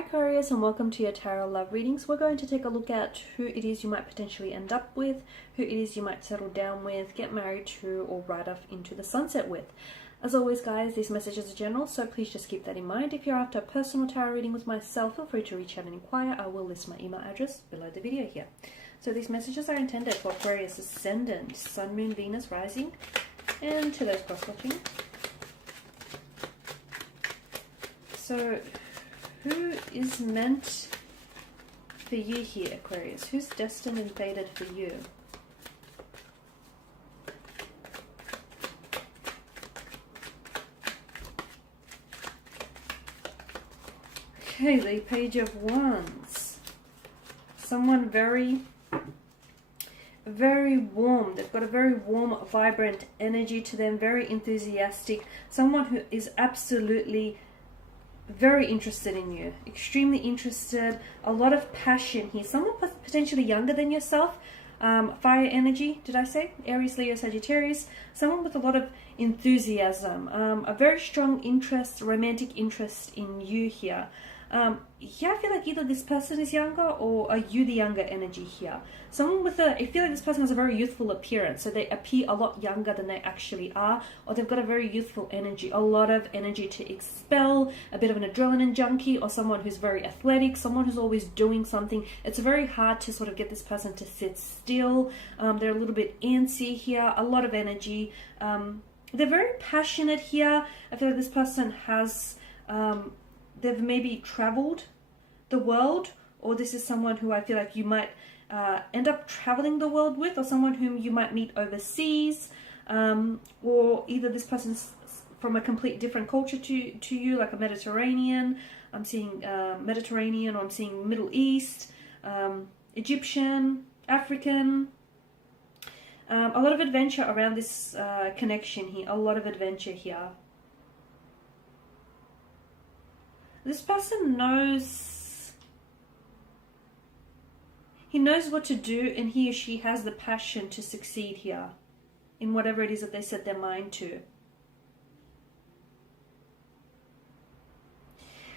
Hi Aquarius, and welcome to your tarot love readings. We're going to take a look at who it is you might potentially end up with, who it is you might settle down with, get married to, or ride off into the sunset with. As always guys, these messages are general, so please just keep that in mind. If you're after a personal tarot reading with myself, feel free to reach out and inquire. I will list my email address below the video here. So these messages are intended for Aquarius Ascendant, Sun, Moon, Venus, Rising, and to those cross-watching. So who is meant for you here, Aquarius? Who's destined and fated for you? Okay, the Page of Wands. Someone very warm. They've got a very warm, vibrant energy to them, very enthusiastic. Someone who is absolutely very interested in you, extremely interested, a lot of passion here. Someone potentially younger than yourself, fire energy, did I say? Aries, Leo, Sagittarius. Someone with a lot of enthusiasm, a very strong interest, romantic interest in you here. Yeah, I feel like either this person is younger or are you the younger energy here. Someone with I feel like this person has a very youthful appearance, so they appear a lot younger than they actually are, or they've got a very youthful energy, a lot of energy to expel, a bit of an adrenaline junkie, or someone who's very athletic, someone who's always doing something. It's very hard to sort of get this person to sit still. They're a little bit antsy here, a lot of energy. They're very passionate here. I feel like this person has they've maybe traveled the world, or this is someone who I feel like you might end up traveling the world with, or someone whom you might meet overseas, or either this person's from a complete different culture to you, like a Mediterranean. I'm seeing Mediterranean, or I'm seeing Middle East, Egyptian, African. A lot of adventure around this connection here, a lot of adventure here. This person knows, he knows what to do, and he or she has the passion to succeed here in whatever it is that they set their mind to.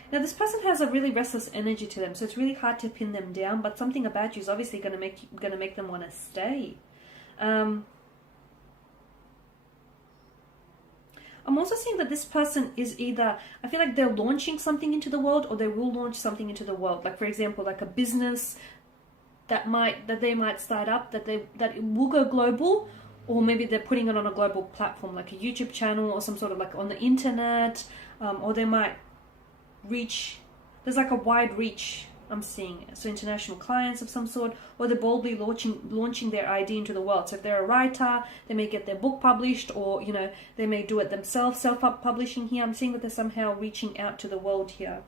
Now this person has a really restless energy to them, so it's really hard to pin them down, but something about you is obviously going to make them want to stay. I'm also seeing that this person is either, I feel like they're launching something into the world, or they will launch something into the world. Like for example, like a business that they might start up, that it will go global, or maybe they're putting it on a global platform, like a YouTube channel or some sort of like on the internet, or they might reach, there's like a wide reach I'm seeing, so international clients of some sort, or they're boldly launching their idea into the world. So if they're a writer, they may get their book published, or you know, they may do it themselves, self-publishing here. I'm seeing that they're somehow reaching out to the world here.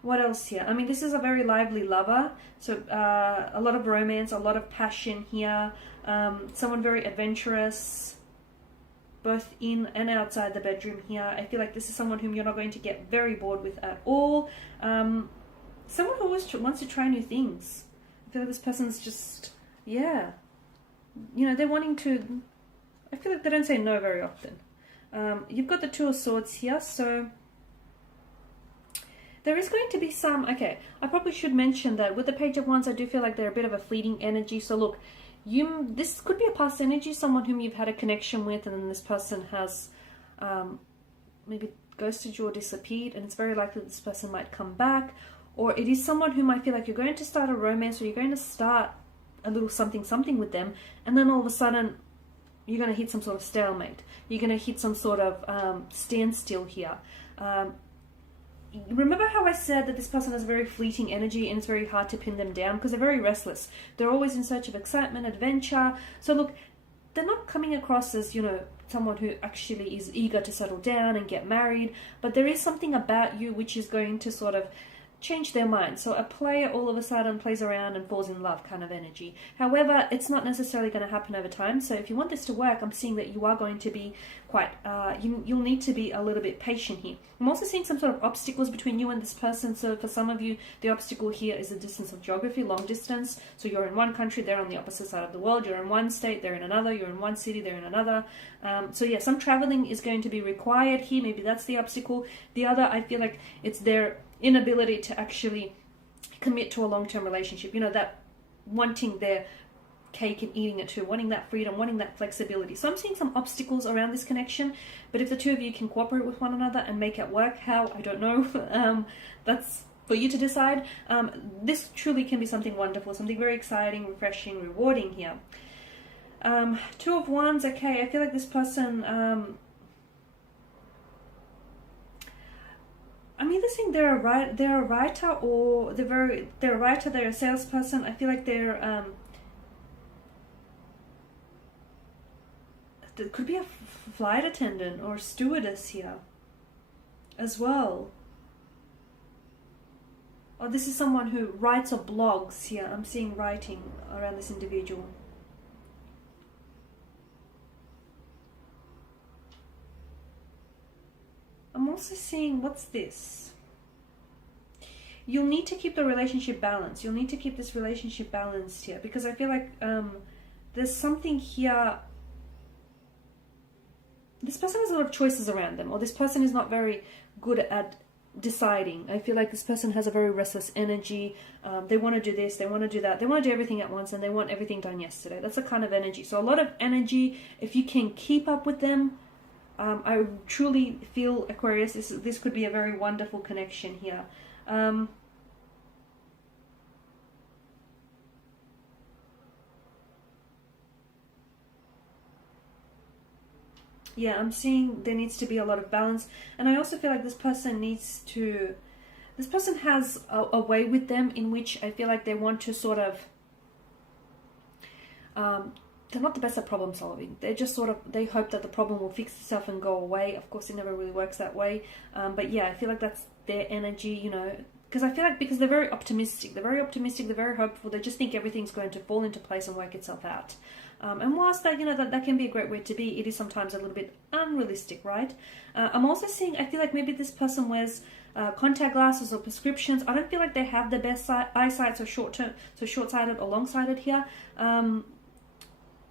What else here? I mean, this is a very lively lover, so a lot of romance, a lot of passion here. Someone very adventurous, both in and outside the bedroom here. I feel like this is someone whom you're not going to get very bored with at all. Someone who always wants to try new things. I feel like this person's just, yeah, you know, they're wanting to, I feel like they don't say no very often. You've got the Two of Swords here, so there is going to be some, okay, I probably should mention that with the Page of Wands, I do feel like they're a bit of a fleeting energy. So look, this could be a past energy, someone whom you've had a connection with, and then this person has maybe ghosted you or disappeared, and it's very likely this person might come back. Or it is someone whom I feel like you're going to start a romance, or you're going to start a little something with them, and then all of a sudden you're going to hit some sort of stalemate. You're going to hit some sort of standstill here. Remember how I said that this person has very fleeting energy, and it's very hard to pin them down because they're very restless. They're always in search of excitement, adventure. So look, they're not coming across as, you know, someone who actually is eager to settle down and get married, but there is something about you which is going to sort of change their mind. So a player all of a sudden plays around and falls in love kind of energy. However, it's not necessarily going to happen over time. So if you want this to work, I'm seeing that you are going to be quite, you'll need to be a little bit patient here. I'm also seeing some sort of obstacles between you and this person. So for some of you, the obstacle here is the distance of geography, long distance. So you're in one country, they're on the opposite side of the world. You're in one state, they're in another. You're in one city, they're in another. So yeah, some traveling is going to be required here. Maybe that's the obstacle. The other, I feel like it's their inability to actually commit to a long-term relationship. You know, that wanting their cake and eating it too, wanting that freedom, wanting that flexibility. So I'm seeing some obstacles around this connection, but if the two of you can cooperate with one another and make it work, how, I don't know. That's for you to decide. This truly can be something wonderful, something very exciting, refreshing, rewarding here. Two of Wands, okay, I feel like this person, I'm either saying they're a writer, or they're a writer, they're a salesperson. I feel like they're there could be a flight attendant or stewardess here as well. Or this is someone who writes or blogs here. I'm seeing writing around this individual. I'm also seeing, what's this? You'll need to keep the relationship balanced. You'll need to keep this relationship balanced here, because I feel like there's something here. This person has a lot of choices around them, or this person is not very good at deciding. I feel like this person has a very restless energy. They want to do this, they want to do that, they want to do everything at once, and they want everything done yesterday. That's the kind of energy. So a lot of energy, if you can keep up with them, I truly feel, Aquarius, this could be a very wonderful connection here. Yeah, I'm seeing there needs to be a lot of balance. And I also feel like this person has a way with them in which I feel like they want to sort of, they're not the best at problem solving. They're just sort of, they hope that the problem will fix itself and go away. Of course, it never really works that way. But yeah, I feel like that's their energy, you know, because I feel like, because they're very optimistic, they're very hopeful, they just think everything's going to fall into place and work itself out. And whilst that, you know, that can be a great way to be, it is sometimes a little bit unrealistic, right? I'm also seeing, I feel like maybe this person wears contact glasses or prescriptions. I don't feel like they have the best eyesight, so short-sighted or long-sighted here.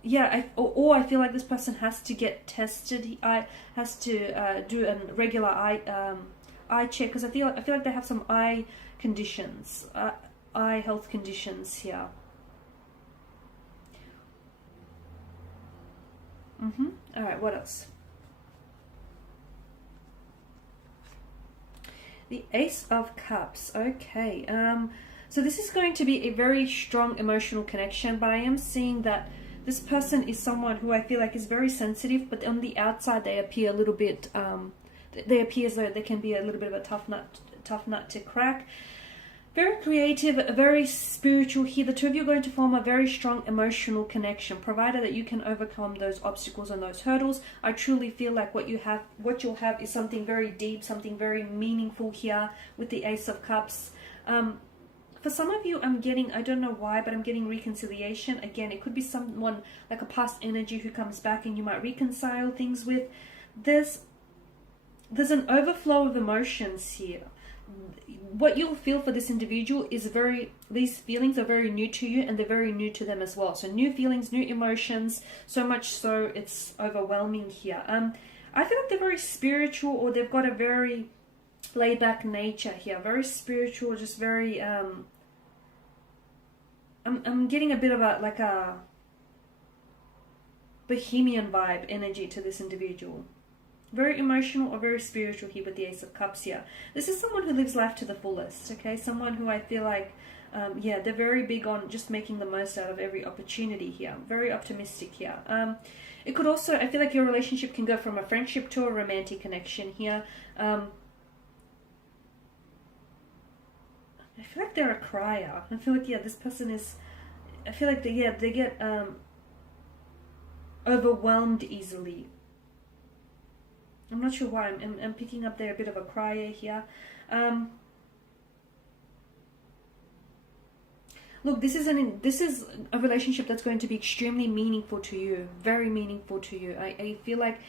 Yeah, or I feel like this person has to get tested. Has to do a regular eye check, because I feel like they have some eye conditions, eye health conditions here. All right, what else? The Ace of Cups. Okay. So this is going to be a very strong emotional connection, but I am seeing that this person is someone who I feel like is very sensitive, but on the outside they appear a little bit, they appear as though they can be a little bit of a tough nut to crack. Very creative, very spiritual here. The two of you are going to form a very strong emotional connection, provided that you can overcome those obstacles and those hurdles. I truly feel like what you'll have is something very deep, something very meaningful here with the Ace of Cups. For some of you, I'm getting, I don't know why, but I'm getting reconciliation. Again, it could be someone like a past energy who comes back and you might reconcile things with. There's an overflow of emotions here. What you'll feel for this individual is these feelings are very new to you, and they're very new to them as well. So new feelings, new emotions, so much so it's overwhelming here. I feel like they're very spiritual, or they've got a very laid back nature here, very spiritual, just very I'm getting a bit of a bohemian vibe energy to this individual. Very emotional or very spiritual here with the Ace of Cups here. This is someone who lives life to the fullest, okay? Someone who I feel like, yeah, they're very big on just making the most out of every opportunity here. Very optimistic here. It could also, I feel like your relationship can go from a friendship to a romantic connection here. I feel like they're a crier. I feel like, yeah, this person is, I feel like they get overwhelmed easily. I'm not sure why. I'm picking up there a bit of a crier here. Look, this is a relationship that's going to be extremely meaningful to you, very meaningful to you. I feel like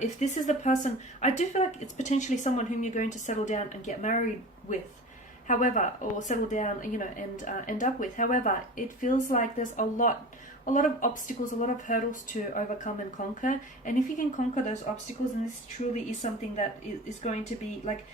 if this is the person, I do feel like it's potentially someone whom you're going to settle down and get married with. However, or settle down, you know, and end up with. However, it feels like there's a lot of obstacles, a lot of hurdles to overcome and conquer. And if you can conquer those obstacles, and this truly is something that is going to be like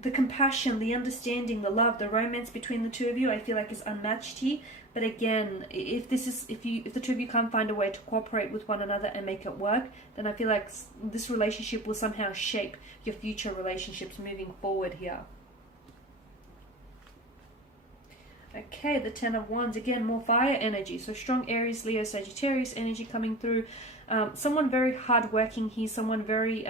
the compassion, the understanding, the love, the romance between the two of you, I feel like is unmatched here. But again, if the two of you can't find a way to cooperate with one another and make it work, then I feel like this relationship will somehow shape your future relationships moving forward here. Okay, the Ten of Wands, again, more fire energy. So strong Aries, Leo, Sagittarius energy coming through. Someone very hardworking here, someone very...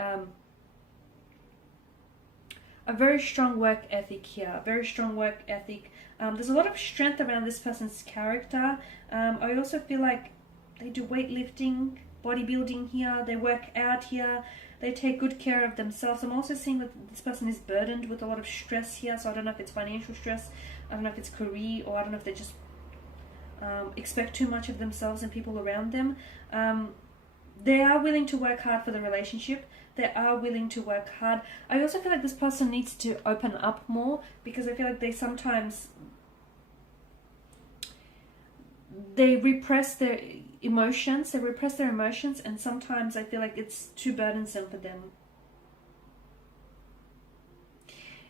a very strong work ethic here, very strong work ethic. There's a lot of strength around this person's character. I also feel like they do weightlifting, bodybuilding here, they work out here, they take good care of themselves. I'm also seeing that this person is burdened with a lot of stress here, so I don't know if it's financial stress, I don't know if it's career, or I don't know if they just expect too much of themselves and people around them. They are willing to work hard for the relationship. They are willing to work hard. I also feel like this person needs to open up more, because I feel like they sometimes repress their emotions. And sometimes I feel like it's too burdensome for them.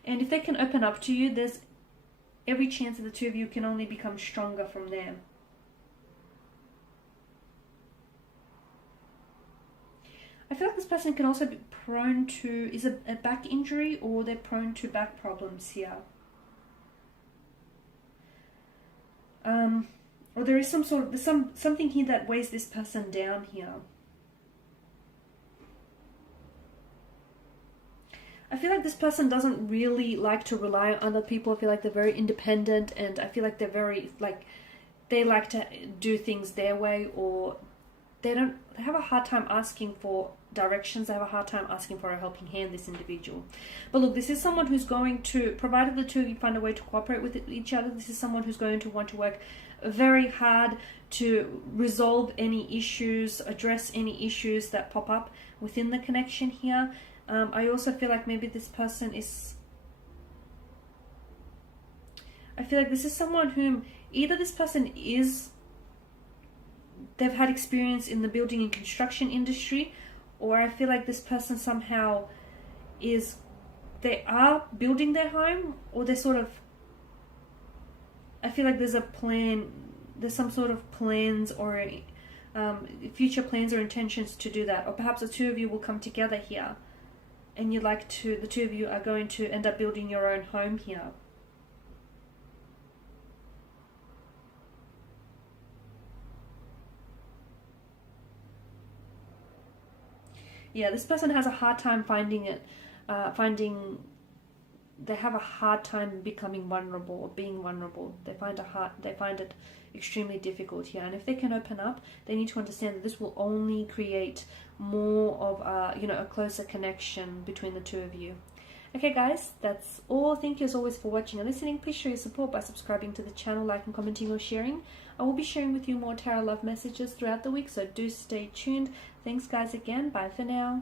And if they can open up to you, there's every chance that the two of you can only become stronger from there. I feel like this person can also be prone to, is a back injury, or they're prone to back problems here. Or there is something here that weighs this person down here. I feel like this person doesn't really like to rely on other people. I feel like they're very independent, and I feel like they're very, they like to do things their way, or they have a hard time asking for directions. They have a hard time asking for a helping hand, this individual. But look, this is someone who's going to, provided the two of you find a way to cooperate with each other, this is someone who's going to want to work very hard to resolve any issues, address any issues that pop up within the connection here. I also feel like maybe this person is, I feel like this is someone whom either this person is, they've had experience in the building and construction industry, or I feel like this person somehow is, they are building their home, or they're sort of, I feel like there's a plan, there's some sort of plans or future plans or intentions to do that. Or perhaps the two of you will come together here, and you'd like to, the two of you are going to end up building your own home here. Yeah, this person has a hard time finding it, they have a hard time becoming vulnerable or being vulnerable. They find it extremely difficult here. And if they can open up, they need to understand that this will only create more of a closer connection between the two of you. Okay guys, that's all. Thank you as always for watching and listening. Please show your support by subscribing to the channel, liking, commenting or sharing. I will be sharing with you more tarot love messages throughout the week, so do stay tuned. Thanks guys again. Bye for now.